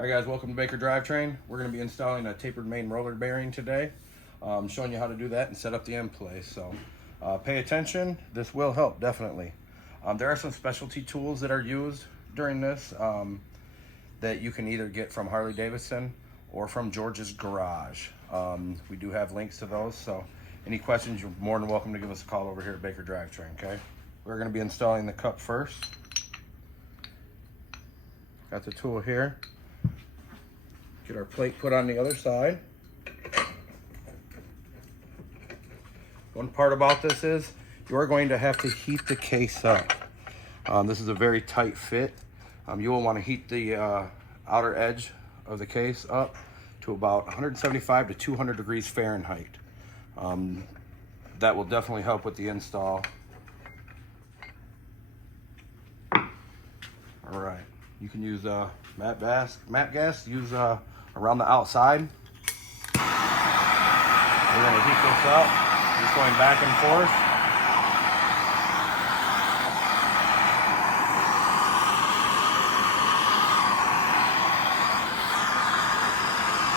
All right, guys, welcome to Baker Drivetrain. We're going to be installing a tapered main roller bearing today. Showing you how to do that and set up the end plate. So pay attention. This will help, definitely. There are some specialty tools that are used during this that you can either get from Harley Davidson or from George's Garage. We do have links to those, so any questions, you're more than welcome to give us a call over here at Baker Drivetrain, okay? We're going to be installing the cup first. Got the tool here. Get our plate put on the other side. One part about this is you are going to have to heat the case up. This is a very tight fit. You will want to heat the outer edge of the case up to about 175 to 200 degrees Fahrenheit. That will definitely help with the install. All right, you can use matte gas, use around the outside. We're going to heat this up, just going back and forth.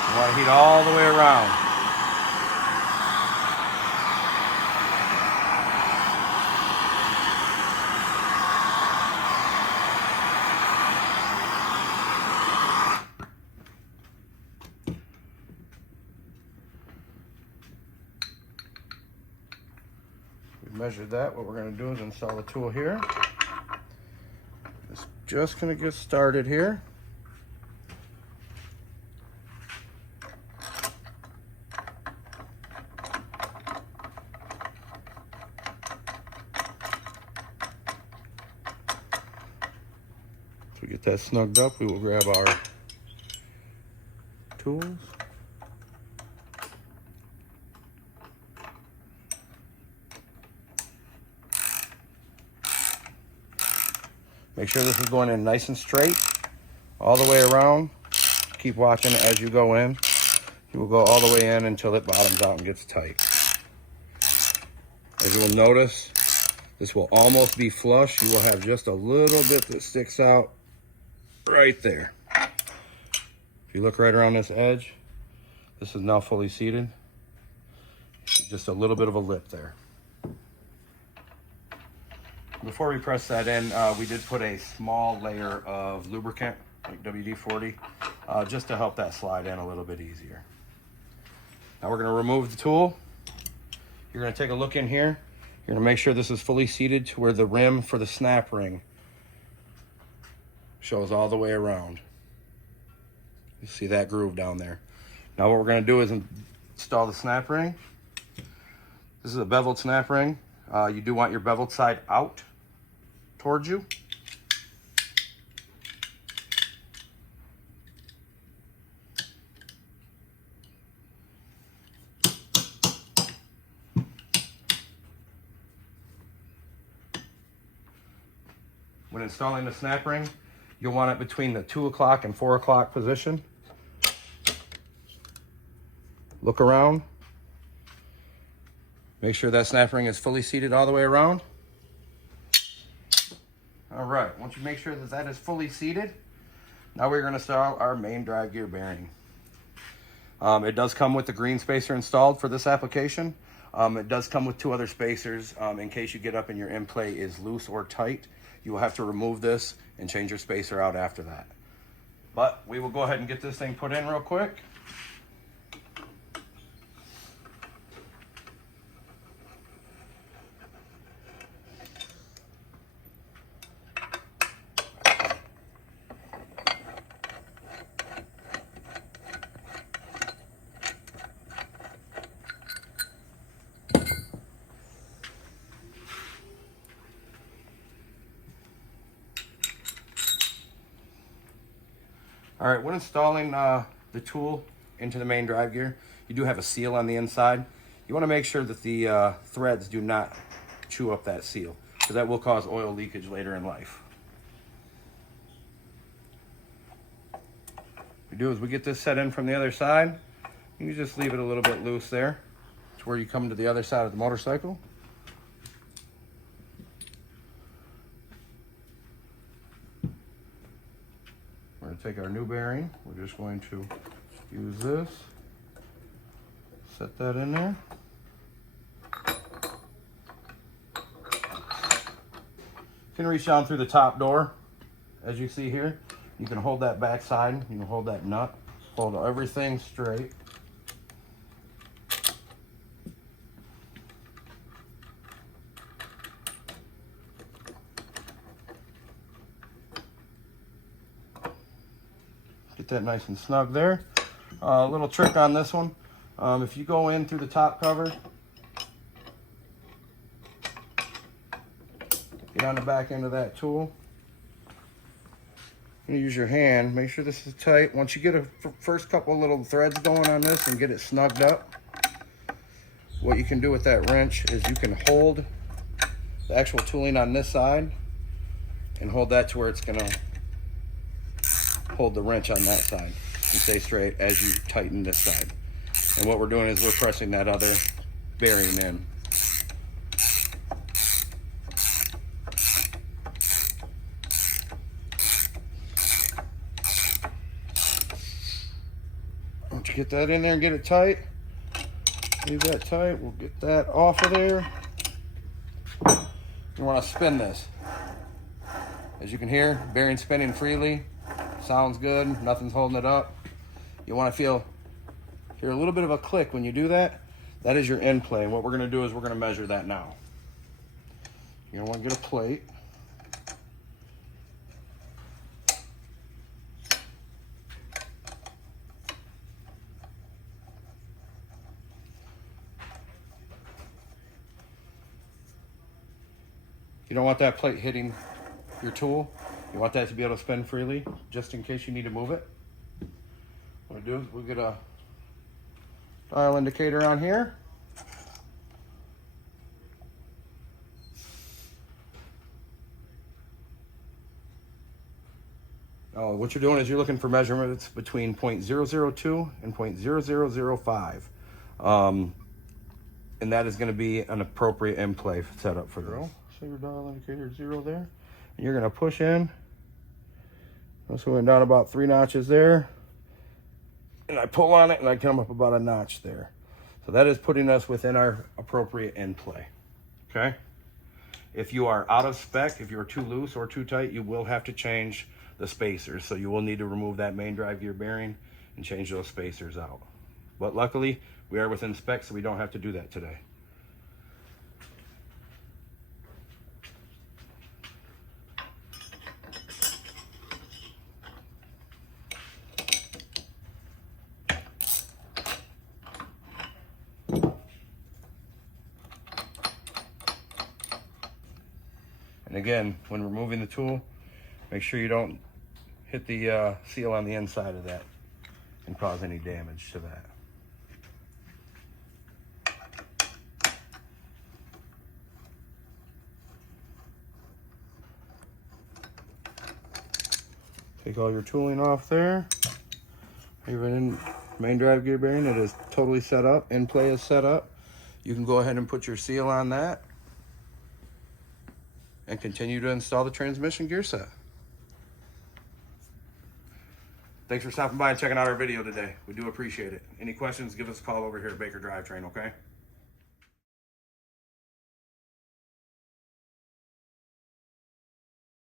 You want to heat all the way around. Measured that. What we're going to do is install the tool here. It's just going to get started here. So we get that snugged up, we will grab our tools. Make sure this is going in nice and straight all the way around. Keep watching as you go in. You will go all the way in until it bottoms out and gets tight. As you will notice, this will almost be flush. You will have just a little bit that sticks out right there. If you look right around this edge, this is now fully seated. Just a little bit of a lip there. Before we press that in, we did put a small layer of lubricant, like WD-40, just to help that slide in a little bit easier. Now we're going to remove the tool. You're going to take a look in here. You're going to make sure this is fully seated to where the rim for the snap ring shows all the way around. You see that groove down there. Now what we're going to do is install the snap ring. This is a beveled snap ring. You do want your beveled side out towards you. When installing the snap ring, you'll want it between the 2 o'clock and 4 o'clock position. Look around. Make sure that snap ring is fully seated all the way around. All right, once you make sure that that is fully seated, now we're going to install our main drive gear bearing. It does come with the green spacer installed for this application. It does come with 2 other spacers. In case you get up and your end plate is loose or tight, you will have to remove this and change your spacer out after that. But we will go ahead and get this thing put in real quick. All right, when installing the tool into the main drive gear, you do have a seal on the inside. You want to make sure that the threads do not chew up that seal, because that will cause oil leakage later in life. What we do is we get this set in from the other side. You just leave it a little bit loose there to where you come to the other side of the motorcycle. take our new bearing. We're just going to use this. Set that in there. You can reach down through the top door, as you see here. You can hold that back side, you can hold that nut, hold everything straight. Get that nice and snug there. A little trick on this one, if you go in through the top cover, get on the back end of that tool. You use your hand, make sure this is tight. Once you get a first couple little threads going on this and get it snugged up, what you can do with that wrench is you can hold the actual tooling on this side and hold that to where it's gonna hold the wrench on that side and stay straight as you tighten this side. And what we're doing is we're pressing that other bearing in. Once you get that in there and get it tight, leave that tight, we'll get that off of there. You want to spin this. As you can hear, bearing spinning freely. Sounds good, nothing's holding it up. You want to hear a little bit of a click when you do that. That is your end play. And what we're going to do is we're going to measure that now. You're going to want to get a plate. You don't want that plate hitting your tool. You want that to be able to spin freely, just in case you need to move it. What we'll do is we'll get a dial indicator on here. What you're doing is you're looking for measurements between 0.002 and 0.0005. And that is going to be an appropriate end play setup for this. So your dial indicator is 0 there. And you're going to push in. So we're down about 3 notches there. And I pull on it and I come up about a notch there. So that is putting us within our appropriate end play. Okay? If you are out of spec, if you're too loose or too tight, you will have to change the spacers. So you will need to remove that main drive gear bearing and change those spacers out. But luckily, we are within spec, so we don't have to do that today. And again, when removing the tool, make sure you don't hit the seal on the inside of that and cause any damage to that. Take all your tooling off there. Even in main drive gear bearing, it is totally set up. In play is set up. You can go ahead and put your seal on that and continue to install the transmission gear set. Thanks for stopping by and checking out our video today. We do appreciate it. Any questions, give us a call over here at Baker Drivetrain, okay?